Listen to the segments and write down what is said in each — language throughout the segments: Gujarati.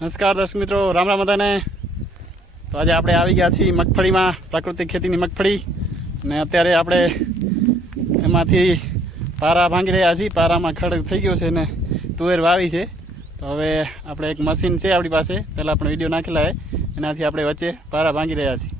નમસ્કાર દર્શક મિત્રો, રામ રામ બધાને। તો આજે આપણે આવી ગયા છીએ મગફળીમાં, પ્રાકૃતિક ખેતીની મગફળી। અને અત્યારે આપણે એમાંથી પારા ભાંગી રહ્યા છીએ। પારામાં ખડ થઈ ગયો છે ને તુવેર વાવી છે। તો હવે આપણે એક મશીન છે આપણી પાસે, પહેલાં આપણે વિડીયો નાખેલા છે, એનાથી આપણે વચ્ચે પારા ભાંગી રહ્યા છીએ।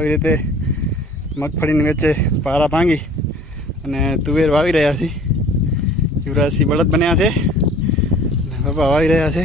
આવી રીતે મગફળીની વચ્ચે પારા ભાંગી અને તુવેર વાવી રહ્યા છીએ। યુવરાજસિંહ બળદ બન્યા છે અને બાપા વાવી રહ્યા છે।